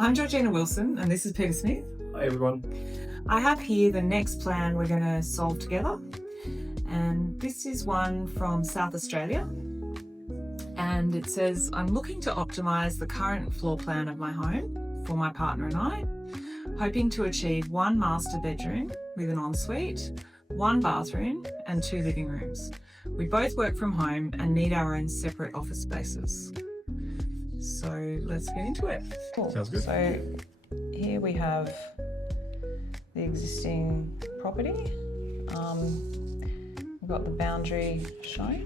I'm Georgina Wilson and this is Peter Smith. Hi everyone. I have here the next plan we're going to solve together, and this is one from South Australia, and it says, I'm looking to optimise the current floor plan of my home for my partner and I, hoping to achieve one master bedroom with an ensuite, one bathroom and 2 living rooms. We both work from home and need our own separate office spaces. So let's get into it. Cool. Sounds good. So here we have the existing property. We've got the boundary shown.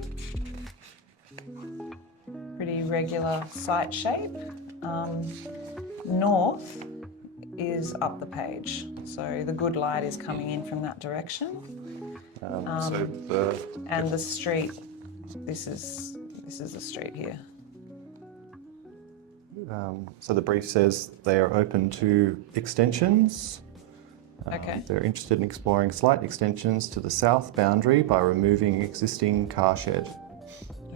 Pretty regular site shape. North is up the page, so the good light is coming in from that direction. And the street, this is the street here. So the brief says they are open to extensions. Okay. They're interested in exploring slight extensions to the south boundary by removing existing car shed.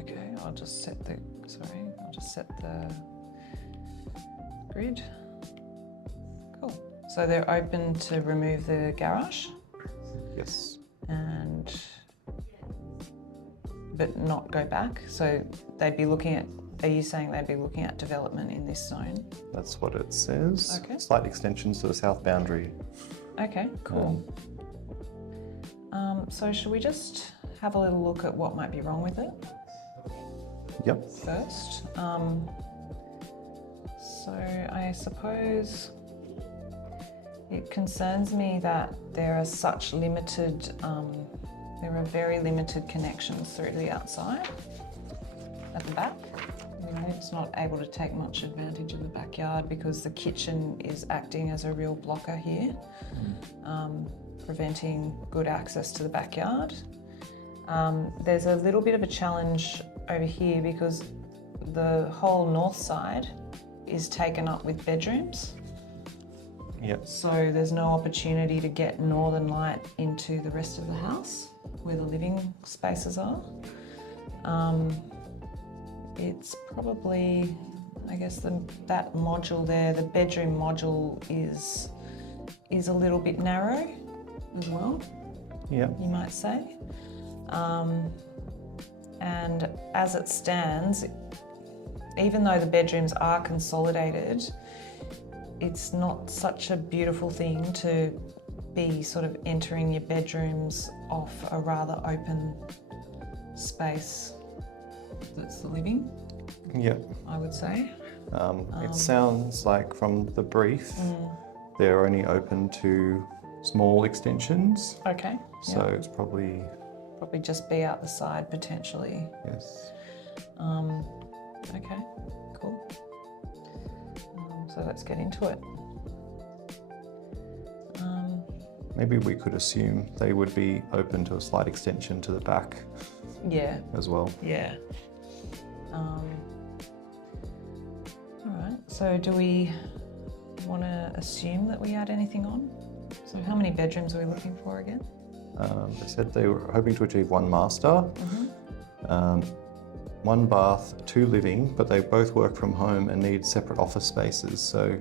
Okay, I'll just set the grid. Cool. So they're open to remove the garage? Yes. But not go back. So they'd be looking at, are you saying they'd be looking at development in this zone? That's what it says. Okay. Slight extensions to the south boundary. Okay, cool. So should we just have a little look at what might be wrong with it? Yep. First. So I suppose it concerns me that there are such limited, there are very limited connections through to the outside at the back. You know, it's not able to take much advantage of the backyard because the kitchen is acting as a real blocker here, preventing good access to the backyard. There's a little bit of a challenge over here because the whole north side is taken up with bedrooms. Yep. So there's no opportunity to get northern light into the rest of the house where the living spaces are. It's probably, I guess that module there, the bedroom module is a little bit narrow as well, Yeah. you might say. And as it stands, even though the bedrooms are consolidated, it's not such a beautiful thing to be sort of entering your bedrooms off a rather open space that's the living, Yep. I would say. It sounds like from the brief, they're only open to small extensions. Okay. So it's probably, just be out the side potentially. yes. Okay, cool. So let's get into it. Maybe we could assume they would be open to a slight extension to the back Yeah, as well. yeah. All right, so do we want to assume that we add anything on? So how many bedrooms are we looking for again? They said they were hoping to achieve one master, 1 bath, 2 living, but they both work from home and need separate office spaces. So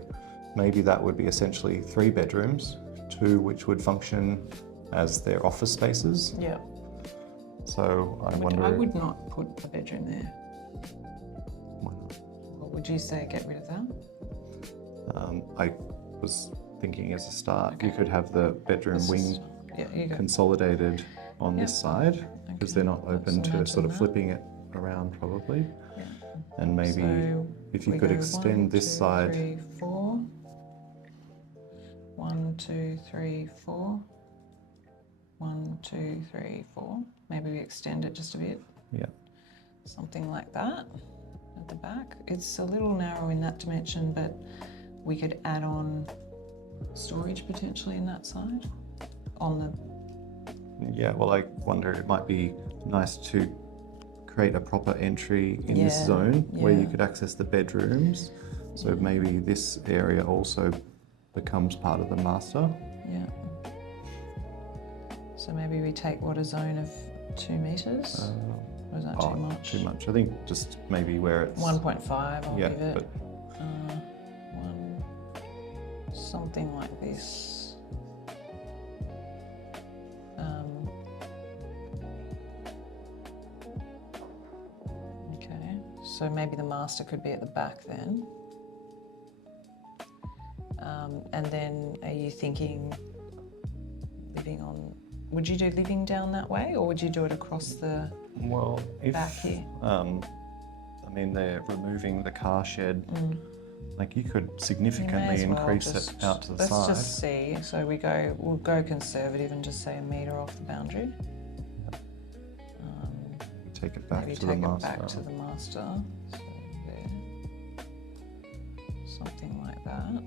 maybe that would be essentially 3 bedrooms, 2 which would function as their office spaces. Yeah. So I wonder. I would not put a bedroom there. Why not? What would you say, get rid of that? I was thinking as a start, you could have the bedroom wing consolidated on this side because they're not open to sort of flipping it around probably. Yeah. And maybe So if you could extend this side. 3, 4. 1, 2, 3, 4. 1, 2, 3, 4. Maybe we extend it just a bit. Yeah. Something like that at the back. It's a little narrow in that dimension, but we could add on storage potentially in that side. Yeah, well, I wonder, it might be nice to create a proper entry in this zone where you could access the bedrooms. So maybe this area also becomes part of the master. Yeah. So maybe we take what, a zone of 2 metres? Or is that too much? Too much. I think just maybe where it's 1.5, I'll give it. But 1, something like this. Okay, so maybe the master could be at the back then. And then are you thinking living on, would you do living down that way, or would you do it across the back here? I mean, they're removing the car shed. Like, you could significantly increase it out to the side. Let's just see. So we'll go conservative and just say 1 metre off the boundary. Take it back Maybe to the master. Take it back to the master. So there. Something like that.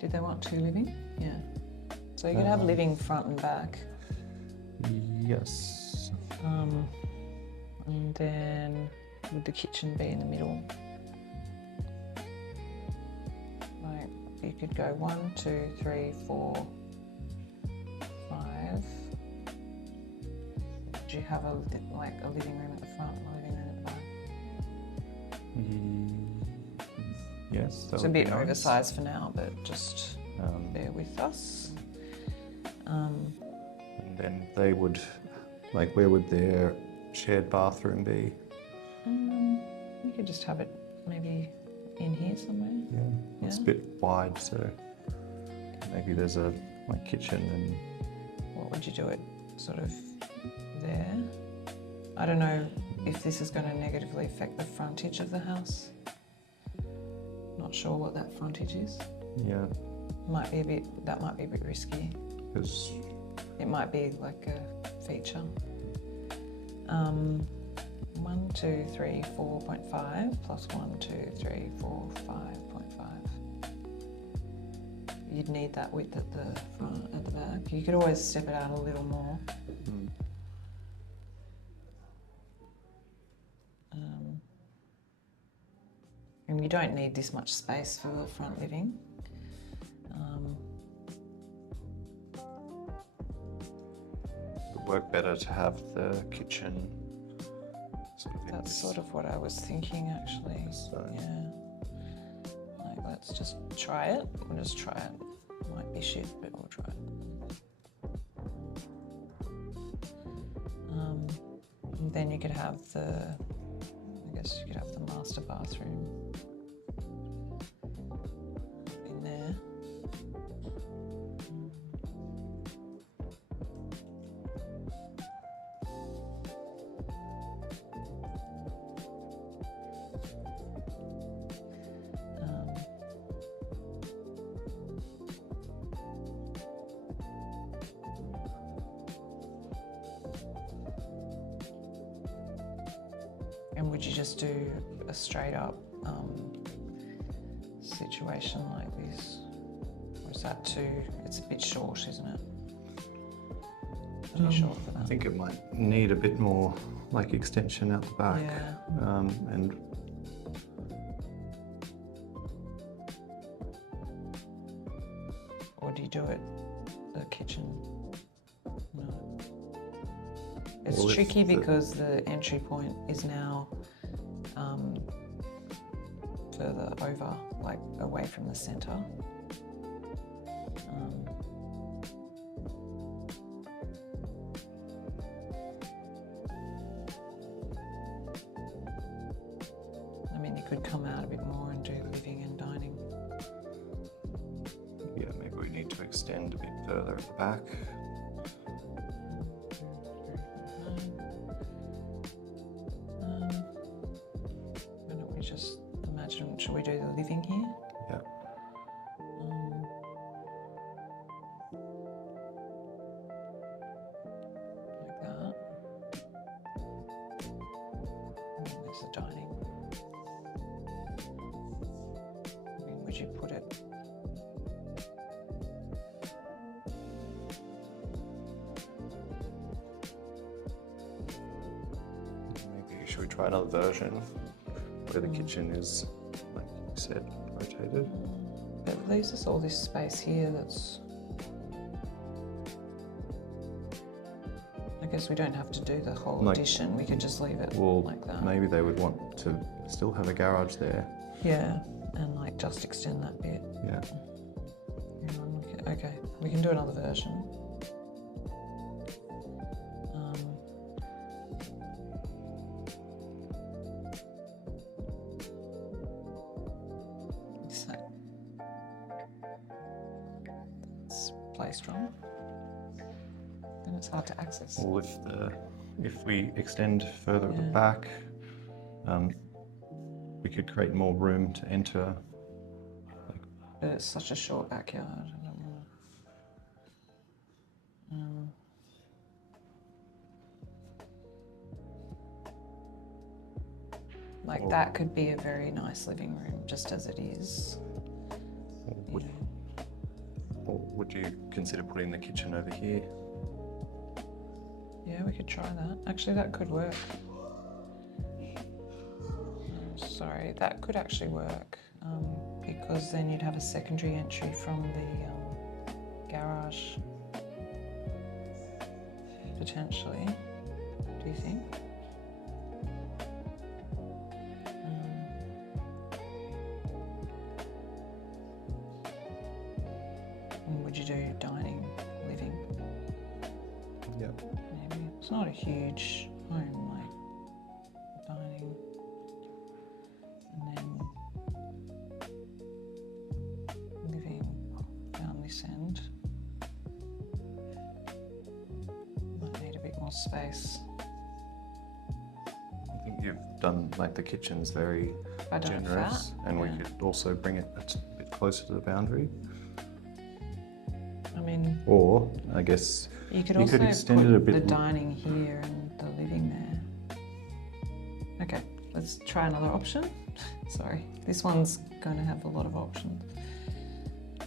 Did they want 2 living? Yeah. So you could have living front and back. Yes. And then would the kitchen be in the middle? Like, you could go 1, 2, 3, 4, 5. Would you have a living room at the front and a living room at the back? Yes. It's a bit oversized for now, but just bear with us. And then they would, like, where would their shared bathroom be? You could just have it maybe in here somewhere. Yeah, it's a bit wide, so maybe there's a kitchen and... What would you do it sort of there? I don't know if this is going to negatively affect the frontage of the house. Not sure what that frontage is. Yeah. That might be a bit risky. Because it might be like a feature. 1, 2, 3, 4.5 plus 1, 2, 3, 4, 5.5. You'd need that width at the front, at the back. You could always step it out a little more. And you don't need this much space for the front living. it would work better to have the kitchen sort of in That's this. sort of what I was thinking, actually. So. Yeah. Like, let's just try it. We'll just try it. Might be shit, but we'll try it. And then you could have I guess you could have the master bathroom in there. And would you just do a straight up situation like this? Or is that it's a bit short, isn't it? Too short for that. I think it might need a bit more like extension out the back. Yeah. And Or do you do it the kitchen? No. It's Well, tricky because the entry point is now further over, like away from the centre. I mean, you could come out a bit more and do living and dining. yeah, maybe we need to extend a bit further at the back. Why don't we just imagine, should we do the living here? Yeah. Like that. And there's the dining. I mean, would you put it? Maybe should we try another version where the kitchen is, like you said, rotated? It leaves us all this space here that's... I guess we don't have to do the whole Like- addition, we could just leave it Well, like that. maybe they would want to still have a garage there. Yeah, and like just extend that bit. Yeah. Okay, we can do another version. So it's placed wrong. Then it's hard to access. Or if we extend further at the back, we could create more room to enter. But it's such a short backyard. I don't want to. Like that could be a very nice living room, just as it is. Or would you consider putting the kitchen over here? Yeah, we could try that. Actually, that could work. Sorry, that could actually work because then you'd have a secondary entry from the garage, potentially. Do you think? Would you do dining, living? Yep. Maybe. It's not a huge home, like dining. And then living down this end. Might need a bit more space. I think you've done, like, the kitchen's very generous, and we could also bring it a bit closer to the boundary. I mean, or I guess you could extend it a bit. The dining here and the living there. Okay, let's try another option. Sorry, this one's going to have a lot of options.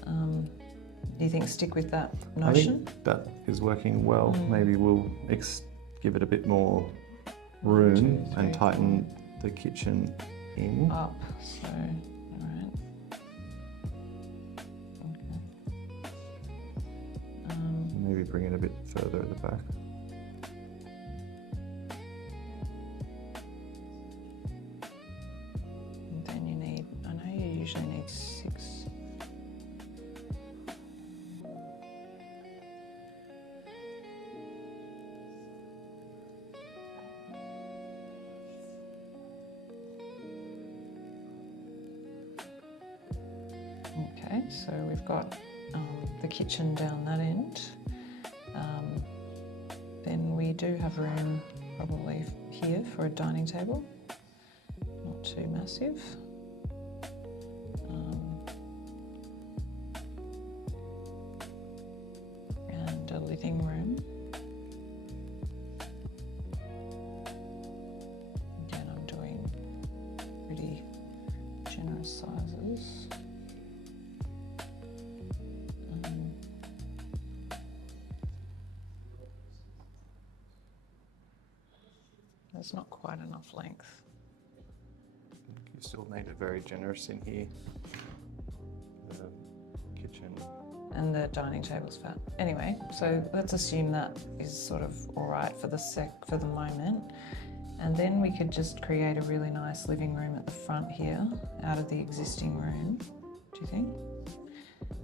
Do you think stick with that notion? I think that is working well. Maybe we'll give it a bit more room and tighten the kitchen in. Up, so, all right. Maybe bring it a bit further at the back. And then you need, I know you usually need 6. Okay, so we've got the kitchen down that end. Then we do have room probably here for a dining table, not too massive. And a living room. Again, I'm doing pretty generous sizes. There's not quite enough length. You still made it very generous in here. The kitchen. And the dining table's fat. Anyway, so let's assume that is sort of all right for the moment. And then we could just create a really nice living room at the front here, out of the existing room, do you think?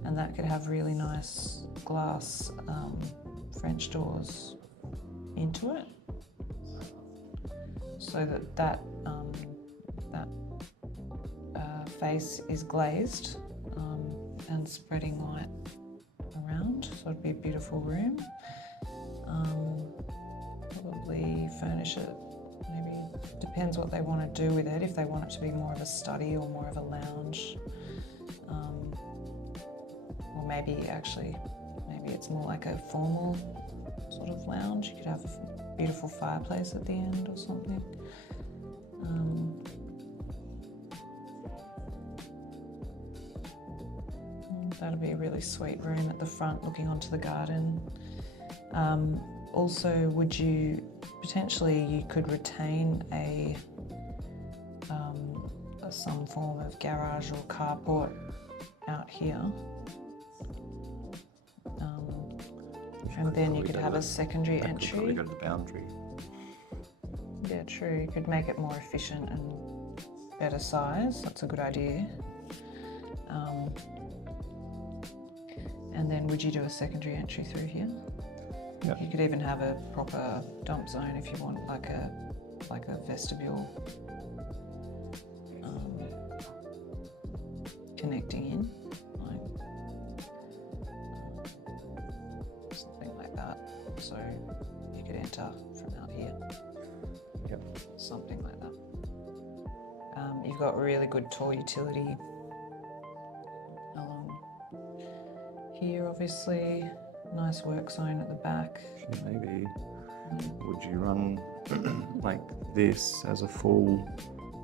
And that could have really nice glass French doors into it, so that face is glazed and spreading light around, so it'd be a beautiful room. Probably furnish it, maybe, depends what they want to do with it, if they want it to be more of a study or more of a lounge, or maybe it's more like a formal sort of lounge. You could have a beautiful fireplace at the end or something. That'll be a really sweet room at the front looking onto the garden. Also, you could retain some form of garage or carport out here. And then you could have a secondary entry. Probably go to the boundary. Yeah, true. You could make it more efficient and better size. That's a good idea. And then would you do a secondary entry through here? Yeah. You could even have a proper dump zone if you want, like a vestibule connecting in, like something like that. So you could enter from out here. Yep. Something like that. You've got really good tall utility along here, obviously. Nice work zone at the back. Maybe would you run like this as a full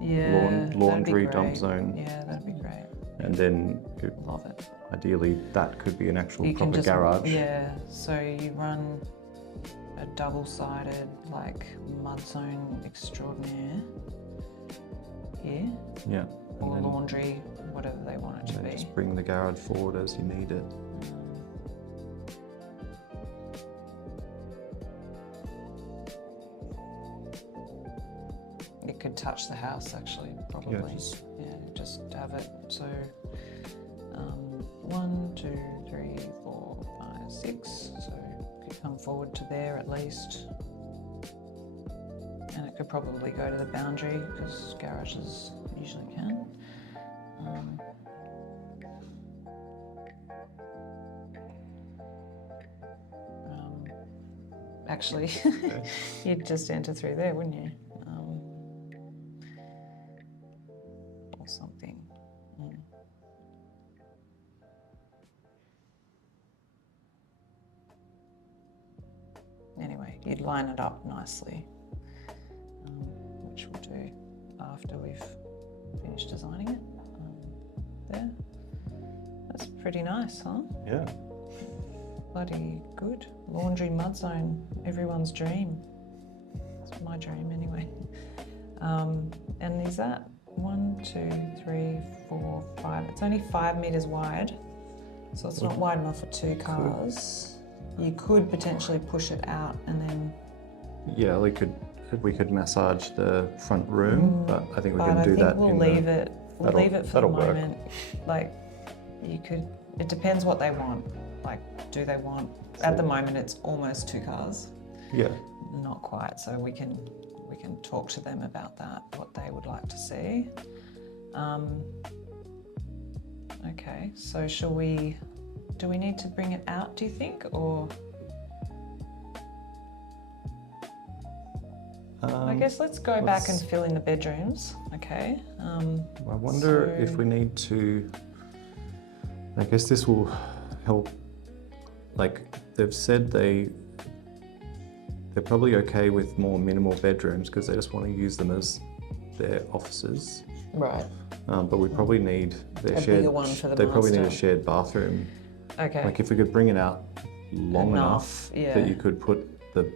laundry dump zone? Yeah, that'd be great. And then Love it. ideally that could be an actual You can proper just, garage. yeah, so you run a double-sided like mud zone extraordinaire here, Yeah. or then- laundry, whatever they want it to and then be. just bring the garage forward as you need it. It could touch the house actually, probably. Just have it. So 1, 2, 3, 4, 5, 6. So it could come forward to there at least. And it could probably go to the boundary because garages usually can. Actually, you'd just enter through there, wouldn't you? Or something. Anyway, you'd line it up nicely, which we'll do after we've finished designing it. There. That's pretty nice, huh? Yeah. Bloody good. Laundry mud zone, everyone's dream. It's my dream anyway. And is that 1, 2, 3, 4, 5? It's only 5 meters wide, so it's not wide enough for 2 cars. You could potentially push it out and then. Yeah, we could massage the front room, but I think we can do that. We'll leave it. We'll leave it for the work. moment. Like, you could. It depends what they want. Like, do they want? At the moment, it's almost 2 cars. Yeah. Not quite. So we can talk to them about that. What they would like to see. Okay. So shall we? Do we need to bring it out? Do you think, or? I guess let's go back and fill in the bedrooms. Okay. I wonder if we need to. I guess this will help. Like they've said they're probably okay with more minimal bedrooms because they just want to use them as their offices. Right. But we probably need their A shared. bigger one for the they probably need a master. shared bathroom. Okay. Like if we could bring it out long enough yeah. that you could put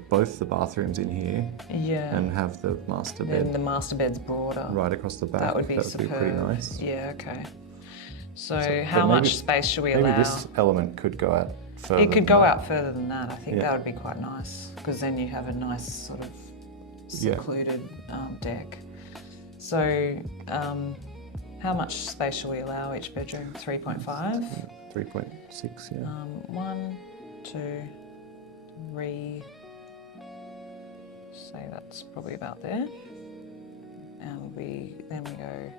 both the bathrooms in here Yeah. and have the master bed Then the master bed's broader. right across the back. That would be superb. pretty nice. Yeah. Okay. So So- how but much maybe- space should we Maybe allow? this element could go out further. It could than go that. out further than that. I think Yeah. that would be quite nice because then you have a nice sort of secluded deck. So how much space shall we allow each bedroom? 3.5? 3.6, yeah. 1, 2, 3. Say that's probably about there. And then we go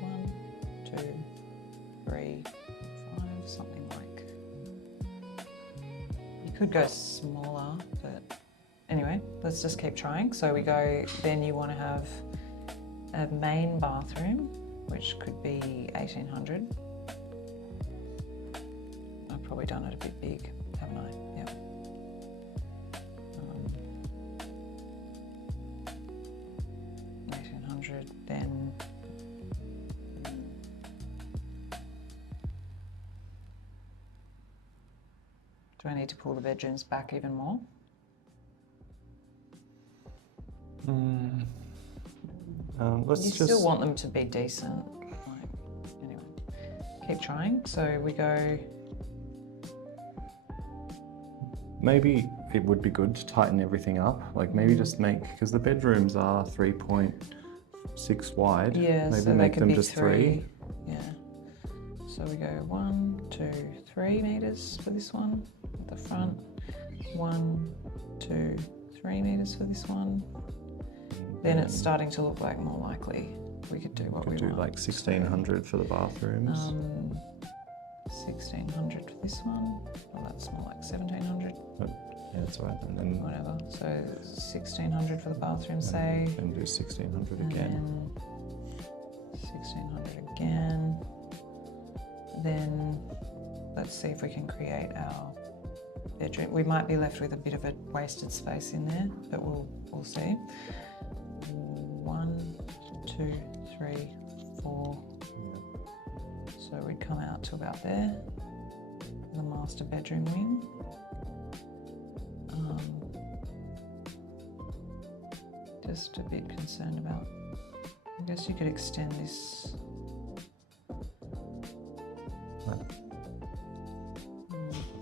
1, 2, 3, 5, something like. You could go smaller, but anyway, let's just keep trying. So we go, then you want to have a main bathroom, which could be 1800. I've probably done it a bit big, haven't I? Yeah. 1800, then do I need to pull the bedrooms back even more? Let's You just still want them to be decent. Like, anyway, keep trying. So we go. maybe it would be good to tighten everything up. Like maybe just make, because the bedrooms are 3.6 wide. Yeah, Maybe so they make could them be just 3. Yeah. So we go 1, 2, 3 meters for this one at the front. 1, 2, 3 meters for this one. Then it's starting to look like more likely we could do what we do want. like 1600 for the bathrooms. 1600 for this one. Well, that's more like 1700. Yeah, that's right. And then Whatever. So 1600 for the bathroom, say. And do 1600 And again. then 1600 again. Then let's see if we can create our bedroom. We might be left with a bit of a wasted space in there, but we'll see. 1, 2, 3, 4. So we'd come out to about there. The master bedroom wing. Just a bit concerned about. I guess you could extend this. I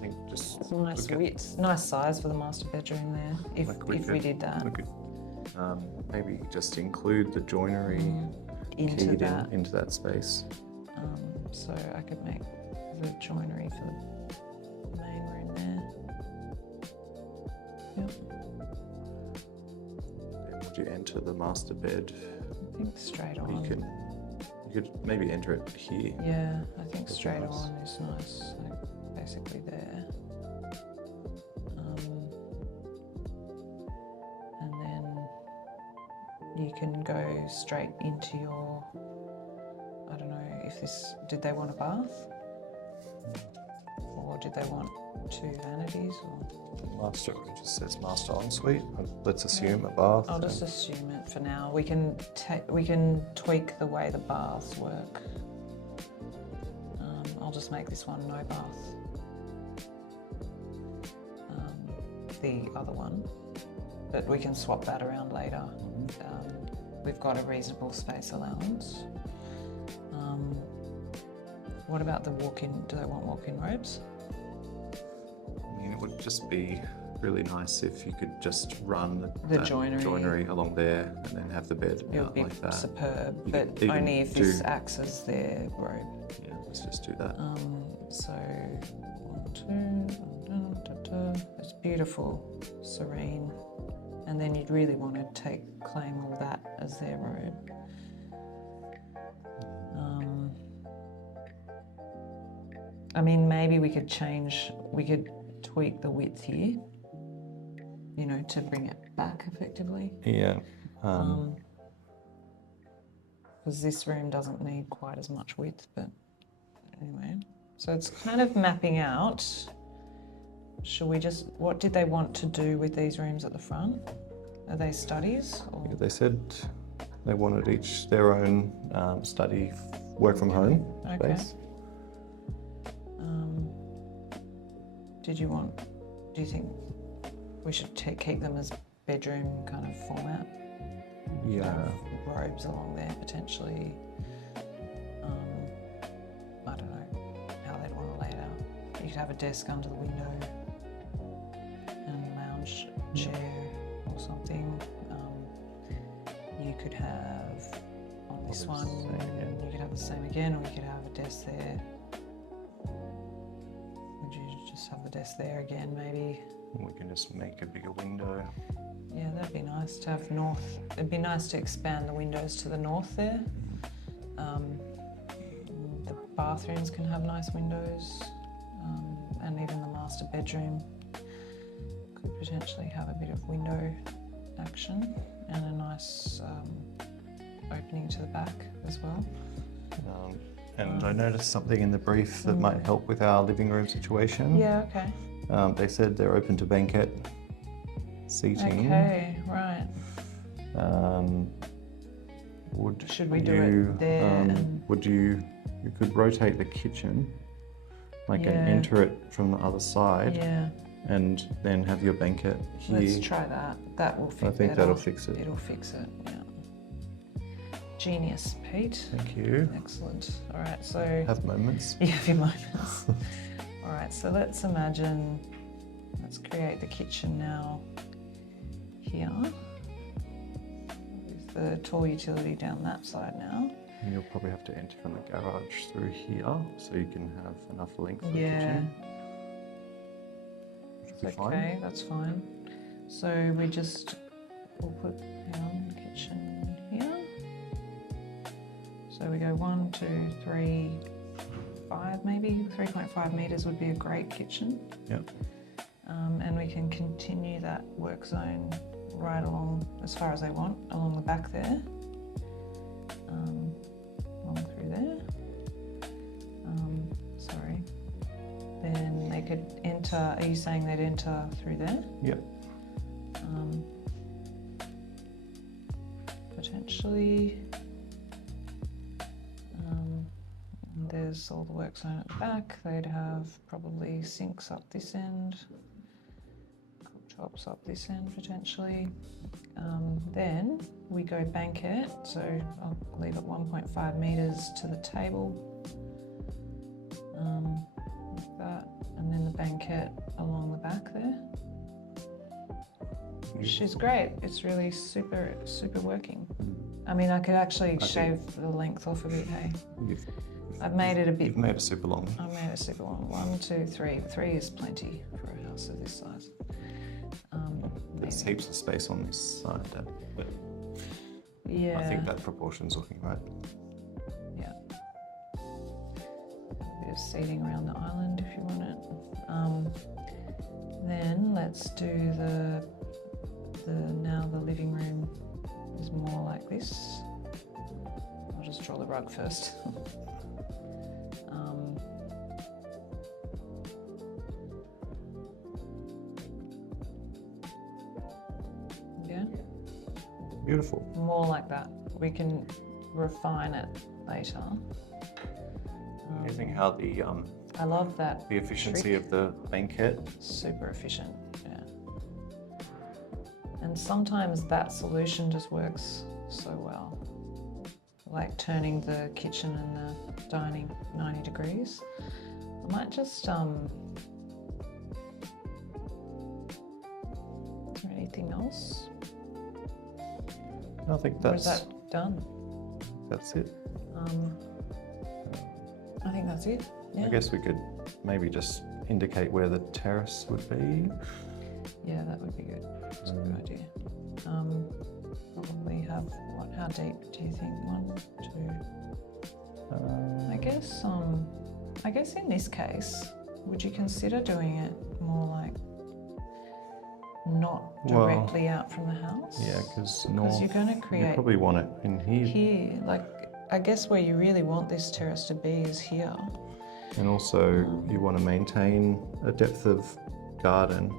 think just It's a nice look at- width, nice size for the master bedroom there. If Like we did that we could maybe just include the joinery into keyed that. into that space. So I could make the joinery for the main room there. Yep. Then would you enter the master bed? I think straight on. You could maybe enter it here. Yeah, I think That'd be straight nice. on is nice. Like basically there. And then you can go straight into your. I don't know if this. Did they want a bath? Or did they want 2 vanities? Or Master, it just says master ensuite. Let's assume a bath. I'll just assume it for now. We can tweak the way the baths work. I'll just make this one no bath. The other one, but we can swap that around later. We've got a reasonable space allowance. What about the walk-in? Do they want walk-in robes? I mean, it would just be really nice if you could just run The that joinery. along there and then have the bed It would out be like that. superb, You but could even only if this do- acts as their robe. Yeah, let's just do that. So 1, 2, it's beautiful, serene, and then you'd really want to claim all that as their robe. I mean, maybe we could tweak the width here, you know, to bring it back effectively. Yeah. Because this room doesn't need quite as much width, but anyway. So it's kind of mapping out. What did they want to do with these rooms at the front? Are they studies? Or? They said they wanted each their own study, work from home space. Do you think we should keep them as bedroom kind of format? Yeah. Have robes along there potentially. I don't know how they'd want to lay it out. You could have a desk under the window and a lounge chair or something. You could have on this one, you could have the same again, or you could have a desk there. Would you just have the desk there again, maybe? We can just make a bigger window. Yeah, that'd be nice to have north. It'd be nice to expand the windows to the north there. The bathrooms can have nice windows, and even the master bedroom could potentially have a bit of window action and a nice opening to the back as well. And I noticed something in the brief that might help with our living room situation. Yeah, okay. They said they're open to banquet seating. Okay, right. Should we do it there? You could rotate the kitchen, and Yeah. enter it from the other side, Yeah, and then have your banquet here. let's try that. That will fit I think better. that'll fix it. It'll fix it, yeah. Genius, Pete. Thank you. Excellent. All right, so Have moments. you have your moments. All right, so let's create the kitchen now here with the tall utility down that side now. And you'll probably have to enter from the garage through here so you can have enough length for the Yeah. kitchen. Which will be It's fine. okay, that's fine. So we'll put kitchen here. So we go 1, 2, 3, 5 maybe. 3.5 metres would be a great kitchen. Yep. And we can continue that work zone right along as far as they want, along the back there. Along through there. Sorry. Then they could enter, are you saying they'd enter through there? Yep. Potentially. There's all the work zone at the back. They'd have probably sinks up this end, cooktops up this end potentially. Then we go banquette, so I'll leave it 1.5 metres to the table, like that, and then the banquette along the back there. Which is great. It's really super working. I mean, I could actually shave the length off a bit, hey? I've made it a bit. You've made it super long. I made it super long. 1, 2, 3. 3 is plenty for a house of this size. There's heaps of space on this side, but Yeah. I think that proportion's looking right. Yeah. A bit of seating around the island if you want it. Then let's do now the living room is more like this. I'll just draw the rug first. Yeah. Beautiful. More like that. We can refine it later. Amazing how the I love that. the efficiency trick. of the banquette. Super efficient, yeah. And sometimes that solution just works so well. Like turning the kitchen and the dining 90 degrees. I might just, is there anything else? I think Or is that's that done? it. I think that's it. Yeah. I guess we could maybe just indicate where the terrace would be. Yeah, that would be good. That's a good idea. Probably have what? How deep do you think? 1, 2. I guess in this case, would you consider doing it more like not directly out from the house? Yeah, because you're going to you create probably want it in here. here. Like, I guess where you really want this terrace to be is here. And also you want to maintain a depth of garden.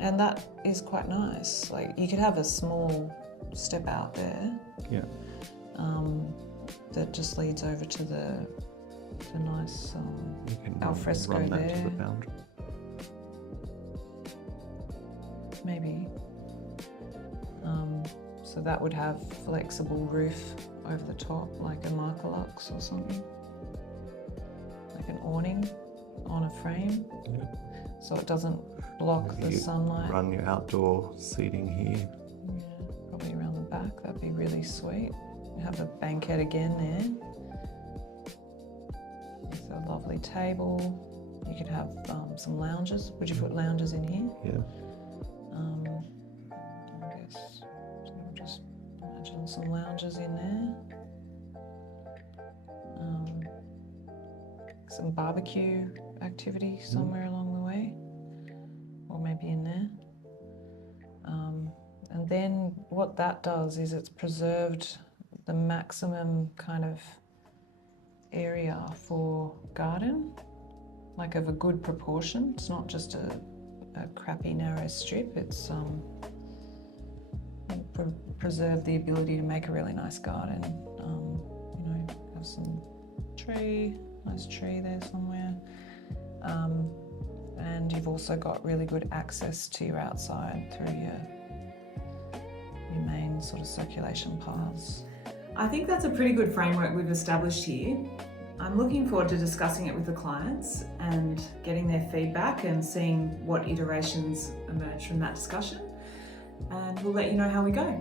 And that is quite nice. Like, you could have a small step out there. Yeah. That just leads over to the nice You can alfresco run that there. to the boundary. Maybe. So that would have flexible roof over the top, like a Marcolux or something. Like an awning on a frame. Yeah. So it doesn't block Maybe the you sunlight. Run your outdoor seating here. Yeah, probably around the back. That'd be really sweet. Have a banquette again there. With a lovely table. You could have some lounges. Would you put lounges in here? Yeah. I guess. So just imagine some lounges in there. Some barbecue activity somewhere along the way. Or maybe in there. And then what that does is it's preserved the maximum kind of area for garden, like of a good proportion. It's not just a crappy narrow strip. It's preserve the ability to make a really nice garden. You know, have some nice tree there somewhere. And you've also got really good access to your outside through your main sort of circulation paths. I think that's a pretty good framework we've established here. I'm looking forward to discussing it with the clients and getting their feedback and seeing what iterations emerge from that discussion. And we'll let you know how we go.